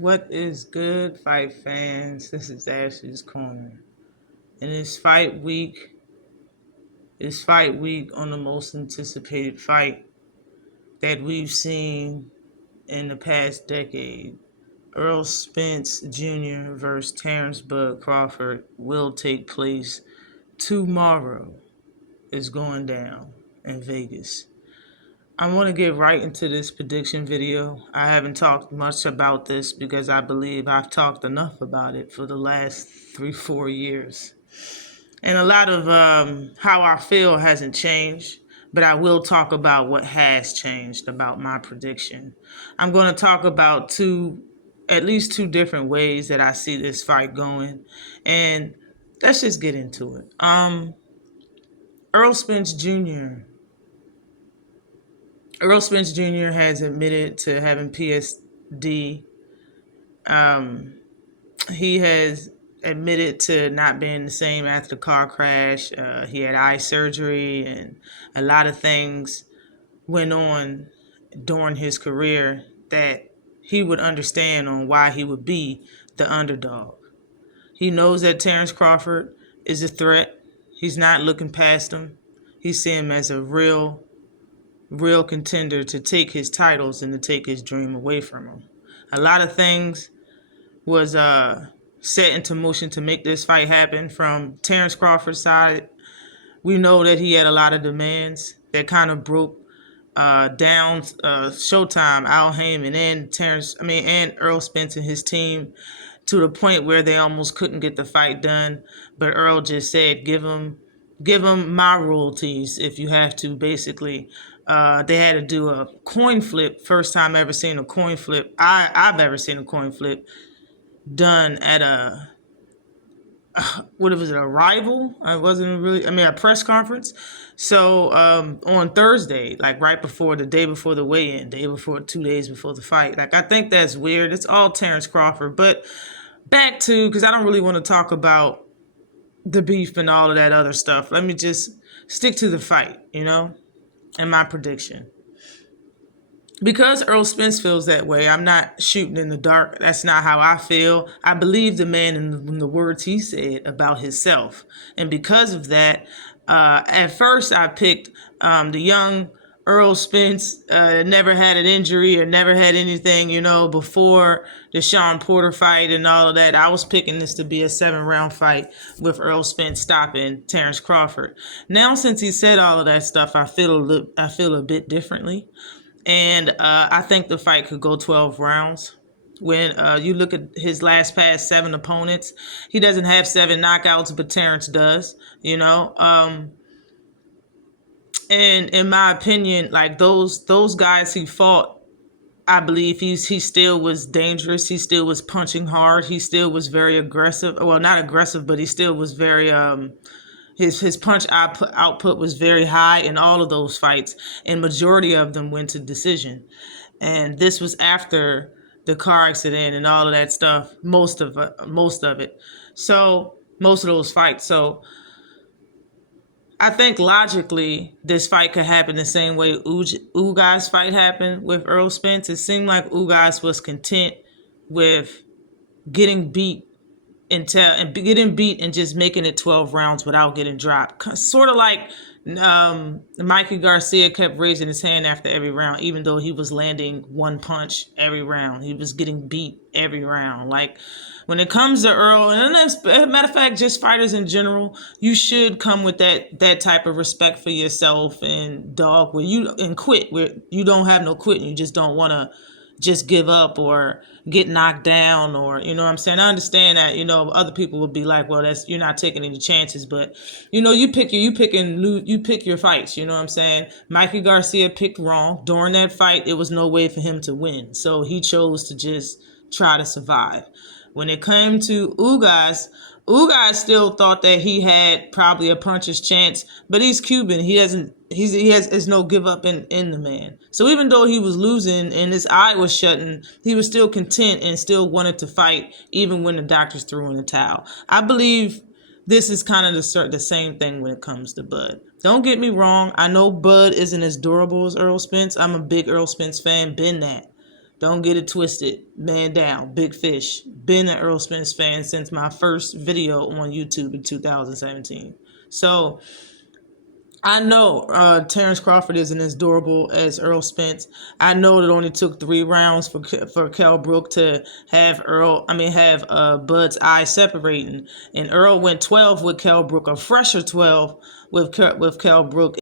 What is good, fight fans? This is Ashley's Corner. And it's fight week on the most anticipated fight that we've seen in the past decade. Errol Spence Jr. versus Terence Crawford will take place tomorrow. It's going down in Vegas. I want to get right into this prediction video. I haven't talked much about this because I believe I've talked enough about it for the last 3-4 years. And a lot of how I feel hasn't changed, but I will talk about what has changed about my prediction. I'm going to talk about at least two different ways that I see this fight going. And let's just get into it. Errol Spence Jr. Errol Spence Jr. has admitted to having PSD. He has admitted to not being the same after the car crash. He had eye surgery, and a lot of things went on during his career that he would understand on why he would be the underdog. He knows that Terence Crawford is a threat. He's not looking past him. He's seeing him as a real contender to take his titles and to take his dream away from him. A lot of things was set into motion to make this fight happen from Terence Crawford's side. We know that he had a lot of demands that kind of broke down Showtime, Al Heyman, and Errol Spence and his team to the point where they almost couldn't get the fight done. But Earl just said, give him my royalties if you have to, basically. They had to do a coin flip. First time ever seen a coin flip. I've ever seen a coin flip done at a rival? A press conference. So on Thursday, like right before the day before the weigh-in, 2 days before the fight. Like, I think that's weird. It's all Terence Crawford. But back to, because I don't really want to talk about the beef and all of that other stuff. Let me just stick to the fight, and my prediction. Because Errol Spence feels that way, I'm not shooting in the dark. That's not how I feel. I believe the man in the words he said about himself. And because of that, at first I picked the young Errol Spence, never had an injury or never had anything, before the Sean Porter fight and all of that. I was picking this to be a 7-round fight with Errol Spence stopping Terence Crawford. Now, since he said all of that stuff, I feel a bit differently. And I think the fight could go 12 rounds. When you look at his last past 7 opponents, he doesn't have 7 knockouts, but Terence does, And in my opinion, like those guys he fought, I believe he still was dangerous. He still was punching hard. He still was very aggressive. Well, not aggressive, but he still was very his punch output was very high in all of those fights, and majority of them went to decision. And this was after the car accident and all of that stuff. Most of it. So most of those fights. So I think logically this fight could happen the same way Ugai's fight happened with Errol Spence. It seemed like Ugais was content with getting beat and just making it 12 rounds without getting dropped. Sort of like Mikey Garcia kept raising his hand after every round, even though he was landing one punch every round. He was getting beat every round. Like, when it comes to Earl, and as a matter of fact, just fighters in general, you should come with that type of respect for yourself and quit, where you don't have no quitting. You just don't want to just give up or get knocked down, or what I'm saying. I understand that other people would be like, well, you're not taking any chances, but you pick your fights. You know what I'm saying? Mikey Garcia picked wrong during that fight. It was no way for him to win, so he chose to just try to survive. When it came to Ugais still thought that he had probably a puncher's chance, but he's Cuban. There's no give up in the man. So even though he was losing and his eye was shutting, he was still content and still wanted to fight, even when the doctors threw in the towel. I believe this is kind of the same thing when it comes to Bud. Don't get me wrong. I know Bud isn't as durable as Errol Spence. I'm a big Errol Spence fan, been that. Don't get it twisted. Man down. Big fish. Been an Errol Spence fan since my first video on YouTube in 2017. So I know Terence Crawford isn't as durable as Errol Spence. I know it only took 3 rounds for Kell Brook to have Bud's eyes separating, and Errol went 12 with Kell Brook, a fresher 12 with Kell Brook.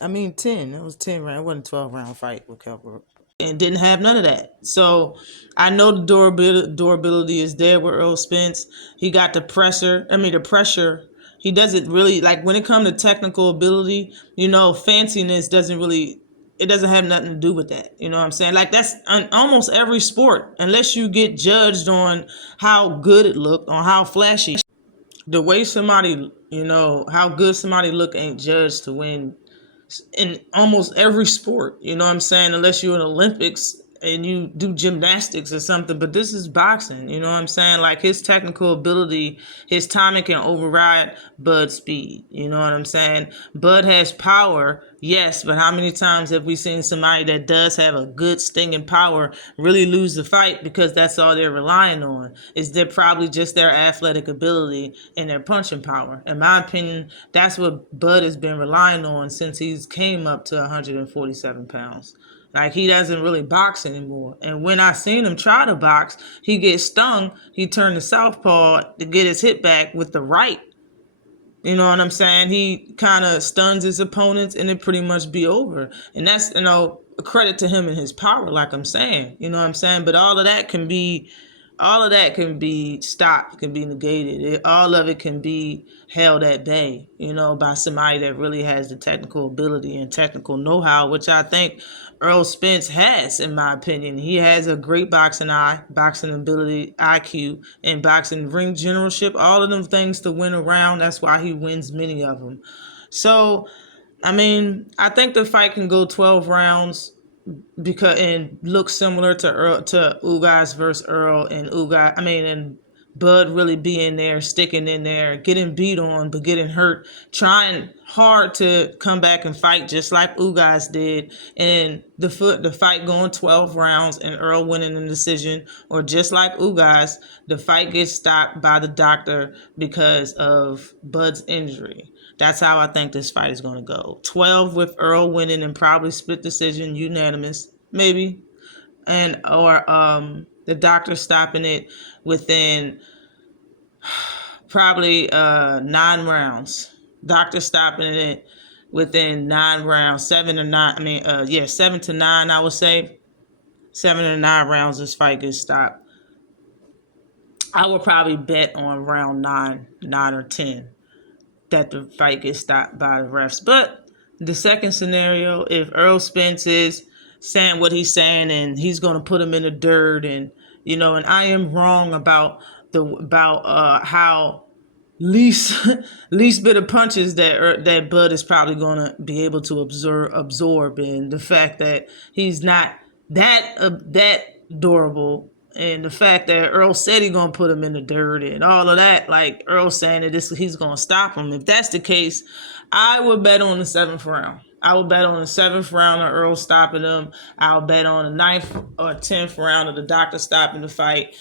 10. It was 10 round. It wasn't a 12-round fight with Kell Brook, and didn't have none of that. So I know the durability is there with Errol Spence. He got the pressure. The pressure. He doesn't really, like, when it comes to technical ability, fanciness doesn't really, it doesn't have nothing to do with that. You know what I'm saying? Like, that's almost every sport, unless you get judged on how good it looked, on how flashy. The way somebody, how good somebody look ain't judged to win in almost every sport, you know what I'm saying? Unless you're in Olympics and you do gymnastics or something, but this is boxing, you know what I'm saying? Like, his technical ability, his timing can override Bud's speed, you know what I'm saying? Bud has power, yes, but how many times have we seen somebody that does have a good stinging power really lose the fight because that's all they're relying on? Is they're probably just their athletic ability and their punching power. In my opinion, that's what Bud has been relying on since he's came up to 147 pounds. Like, he doesn't really box anymore. And when I seen him try to box, he gets stung. He turned to southpaw to get his hit back with the right. You know what I'm saying? He kind of stuns his opponents and it pretty much be over. And that's, a credit to him and his power, like I'm saying. You know what I'm saying? But all of that can be stopped, can be negated. All of it can be held at bay, by somebody that really has the technical ability and technical know-how, which I think Errol Spence has, in my opinion. He has a great boxing eye, boxing ability, IQ, and boxing ring generalship, all of them things to win a round. That's why he wins many of them. So, I think the fight can go 12 rounds and look similar to Ugas versus Errol, and Bud really being there, sticking in there, getting beat on, but getting hurt, trying hard to come back and fight just like Ugas did, and the fight going 12 rounds and Errol winning the decision, or just like Ugas, the fight gets stopped by the doctor because of Bud's injury. That's how I think this fight is going to go. 12 with Errol winning and probably split decision, unanimous, maybe. Or the doctor stopping it within probably 9 rounds. Doctor stopping it within 9 rounds. 7 to 9, 7 to 9, I would say. 7 to 9 rounds, this fight gets stopped. I would probably bet on round 9 or 10. That the fight gets stopped by the refs. But the second scenario, if Errol Spence is saying what he's saying and he's going to put him in the dirt, and I am wrong about how least bit of punches that Bud is probably going to be able to absorb, and the fact that he's not that durable. And the fact that Errol said he's going to put him in the dirt and all of that, like Errol saying that he's going to stop him. If that's the case, I would bet on the 7th round. I would bet on the 7th round of Errol stopping him. I'll bet on the 9th or 10th round of the doctor stopping the fight,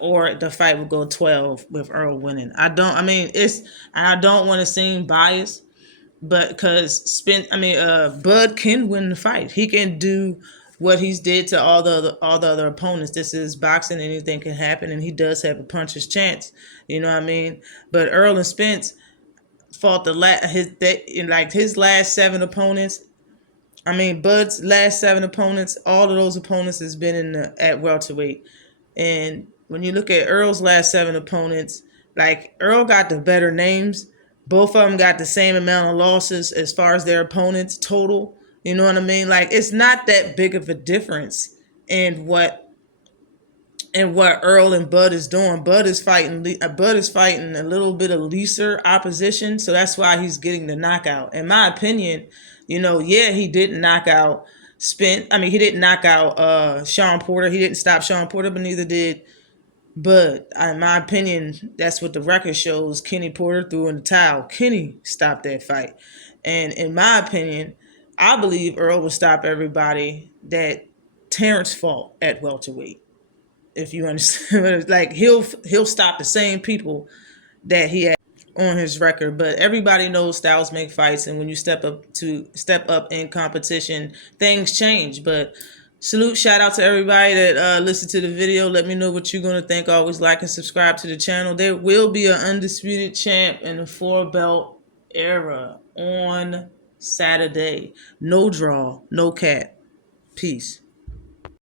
or the fight would go 12 with Errol winning. I don't want to seem biased, but because Bud can win the fight. He can do what he's did to all the other opponents. This is boxing; anything can happen, and he does have a puncher's chance. You know what I mean? But Errol and Spence fought his last 7 opponents. Bud's last 7 opponents. All of those opponents has been at welterweight, and when you look at Errol's last 7 opponents, like, Errol got the better names. Both of them got the same amount of losses as far as their opponents total. You know what I mean? Like, it's not that big of a difference in what Errol and Bud is doing. Bud is fighting a little bit of lesser opposition, so that's why he's getting the knockout. In my opinion, he didn't knock out Spence. He didn't knock out Sean Porter. He didn't stop Sean Porter, but neither did Bud. In my opinion, that's what the record shows. Kenny Porter threw in the towel. Kenny stopped that fight. And in my opinion, I believe Errol will stop everybody that Terence fought at welterweight. If you understand, like he'll stop the same people that he had on his record. But everybody knows styles make fights, and when you step up in competition, things change. But salute, shout out to everybody that listened to the video. Let me know what you're gonna think. Always like and subscribe to the channel. There will be an undisputed champ in the 4-belt era on Saturday. No draw, no cap. Peace.